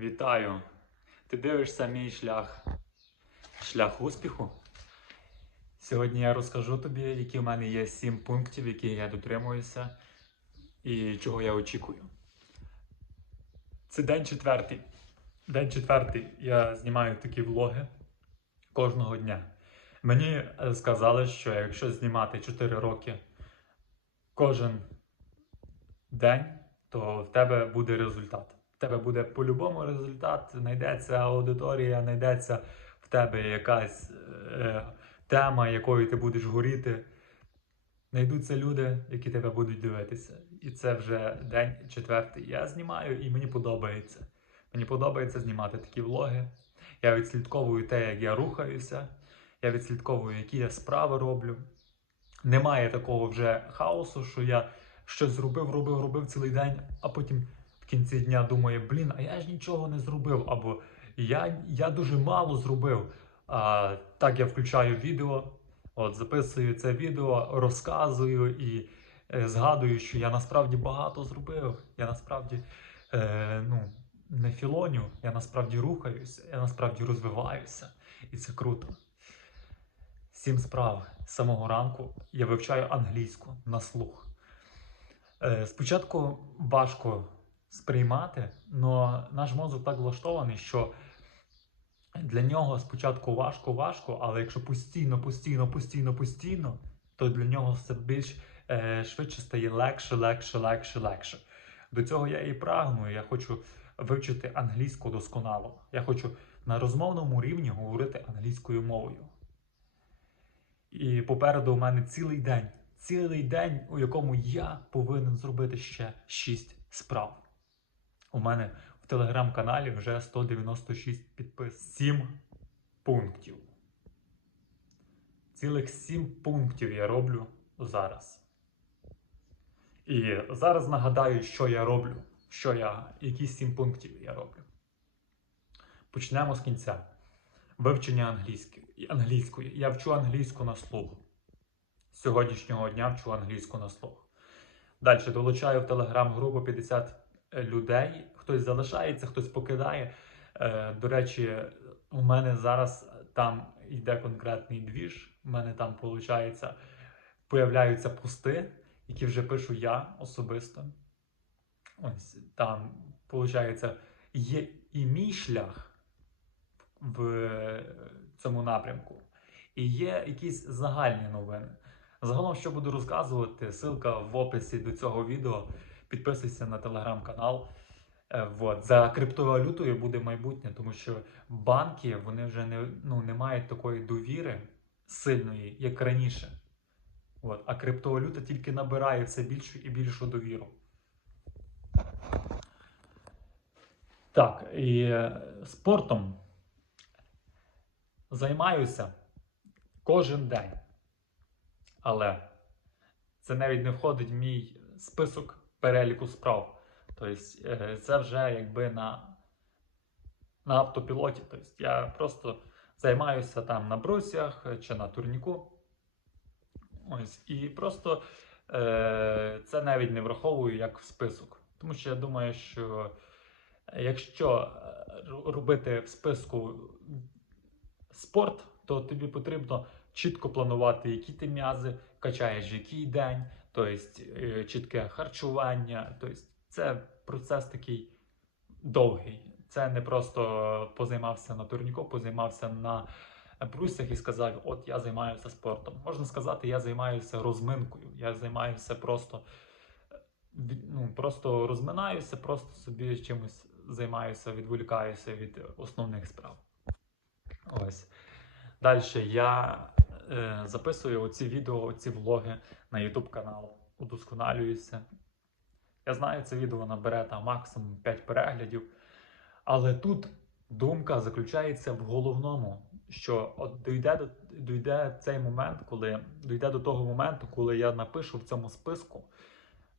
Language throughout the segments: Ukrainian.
Вітаю! Ти дивишся мій шлях. Шлях успіху. Сьогодні я розкажу тобі, які в мене є сім пунктів, які я дотримуюся і чого я очікую. Це день четвертий. День четвертий. Я знімаю такі влоги кожного дня. Мені е, сказали, що якщо знімати 4 роки кожен день, то в тебе буде результат. Тебе буде по-любому результат, знайдеться аудиторія, знайдеться в тебе якась е, тема, якою ти будеш горіти. Знайдуться люди, які тебе будуть дивитися. І це вже день четвертий. Я знімаю і мені подобається. Мені подобається знімати такі влоги. Я відслідковую те, як я рухаюся. Я відслідковую, які я справи роблю. Немає такого вже хаосу, що я щось зробив, робив, робив цілий день, а потім кінці дня думаю, блін, а я ж нічого не зробив. Або я, я дуже мало зробив. А, так я включаю відео, от записую це відео, розказую і е, згадую, що я насправді багато зробив. Я насправді е, ну, не філоню, я насправді рухаюся, я насправді розвиваюся. І це круто. Сім справ з самого ранку я вивчаю англійську на слух. Е, Спочатку важко сприймати, але наш мозок так влаштований, що для нього спочатку важко, важко, але якщо постійно, постійно, постійно, постійно, то для нього все більш е, швидше стає легше, легше, легше, легше. До цього я і прагну. Я хочу вивчити англійську досконало. Я хочу на розмовному рівні говорити англійською мовою. І попереду у мене цілий день, цілий день, у якому я повинен зробити ще 6 справ. У мене в телеграм-каналі вже 196 підпис. 7 пунктів. Цілих 7 пунктів я роблю зараз. І зараз нагадаю, що я роблю. Що я, які 7 пунктів я роблю. Почнемо з кінця. Вивчення англійської. англійської. Я вчу англійську на слух. З сьогоднішнього дня вчу англійську на слух. Далі долучаю в телеграм-групу 50 людей. Хтось залишається, хтось покидає. Е, До речі, у мене зараз там йде конкретний двіж. У мене там, виходить, появляються пости, які вже пишу я особисто. Ось там, виходить, є і мій шлях в цьому напрямку. І є якісь загальні новини. Загалом, що буду розказувати, ссылка в описі до цього відео. Підписуйся на телеграм-канал. Е, Вот. За криптовалютою буде майбутнє, тому що банки вони вже не, ну, не мають такої довіри сильної, як раніше. От. А криптовалюта тільки набирає все більшу і більшу довіру. Так, і е, спортом займаюся кожен день. Але це навіть не входить в мій список переліку справ. Тобто е, це вже якби на на автопілоті. Тобто я просто займаюся там на брусях чи на турніку. Ось, І просто е, це навіть не враховую як в список. Тому що я думаю, що якщо робити в списку спорт, то тобі потрібно чітко планувати, які ти м'язи качаєш, який день, тобто чітке харчування. Тобто це процес такий довгий. Це не просто позаймався на турніку, позаймався на брусях і сказав: От я займаюся спортом. Можна сказати, я займаюся розминкою. Я займаюся просто ну, просто розминаюся, просто собі чимось займаюся, відволікаюся від основних справ. Ось. Далі я е, записую оці відео, оці влоги на YouTube канал, удосконалююся. Я знаю, це відео набере там максимум 5 переглядів. Але тут думка заключається в головному, що от дійде, до, дійде цей момент, коли дійде до того моменту, коли я напишу в цьому списку,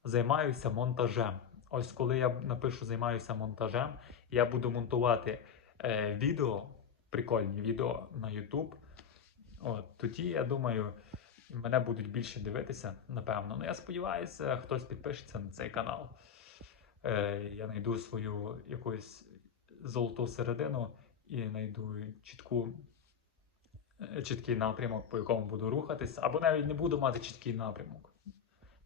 займаюся монтажем. Ось коли я напишу займаюся монтажем, я буду монтувати е, відео прикольні відео на YouTube. От, Тоді, я думаю, мене будуть більше дивитися, напевно. Ну, я сподіваюся, хтось підпишеться на цей канал. Е, Я знайду свою якусь золоту середину і знайду чітку, е, чіткий напрямок, по якому буду рухатись, або навіть не буду мати чіткий напрямок.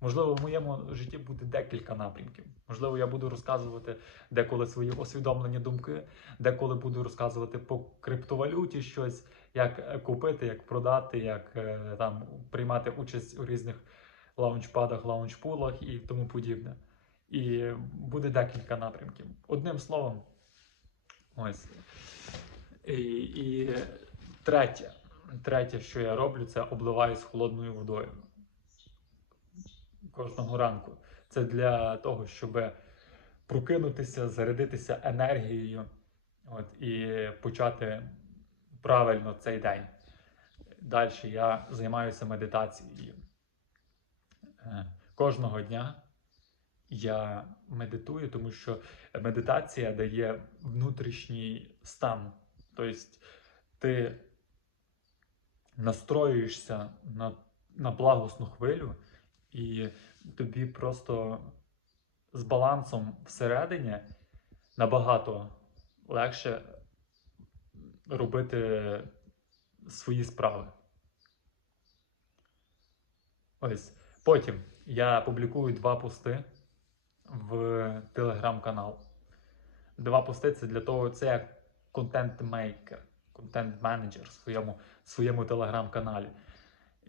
Можливо, в моєму житті буде декілька напрямків. Можливо, я буду розказувати деколи свої усвідомлені думки, деколи буду розказувати по криптовалюті щось, як е, купити, як продати, як е, там приймати участь у різних лаунчпадах, лаунчпулах і тому подібне. І буде декілька напрямків. Одним словом, ось. І, і третє, третє, що я роблю, це обливаюсь холодною водою кожного ранку. Це для того, щоб прокинутися, зарядитися енергією от, і почати правильно цей день. Далі я займаюся медитацією. Е, Кожного дня я медитую, тому що медитація дає внутрішній стан. Тобто ти настроюєшся на, на благосну хвилю, і тобі просто з балансом всередині набагато легше робити свої справи. Ось. Потім я публікую два пости в телеграм-канал. Два пости це для того, це як контент-мейкер, контент-менеджер в своєму, своєму телеграм-каналі.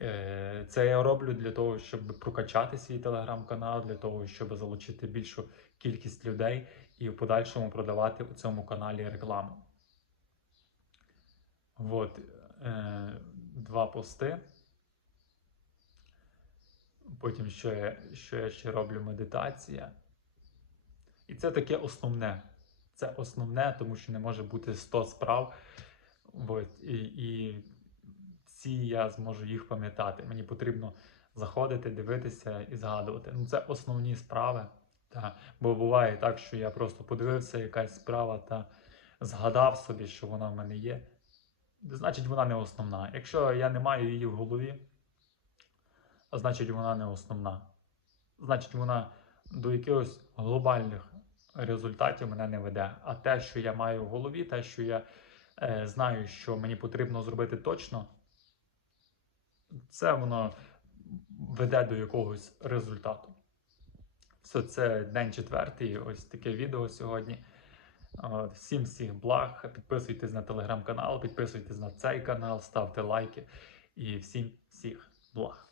Е, Це я роблю для того, щоб прокачати свій телеграм-канал, для того, щоб залучити більшу кількість людей і в подальшому продавати у цьому каналі рекламу. От е, два пости. Потім що я, що я ще роблю медитація. І це таке основне. Це основне, тому що не може бути 100 справ. От, і, і всі я зможу їх пам'ятати. Мені потрібно заходити, дивитися і згадувати. Ну, це основні справи. Та. Бо буває так, що я просто подивився якась справа та згадав собі, що вона в мене є. Значить, вона не основна. Якщо я не маю її в голові, значить вона не основна. Значить, вона до якихось глобальних результатів мене не веде. А те, що я маю в голові, те, що я е, знаю, що мені потрібно зробити точно, це воно веде до якогось результату. Все це день четвертий. Ось таке відео сьогодні. Всім всіх благ. Підписуйтесь на телеграм-канал, підписуйтесь на цей канал, ставте лайки і всім всіх благ.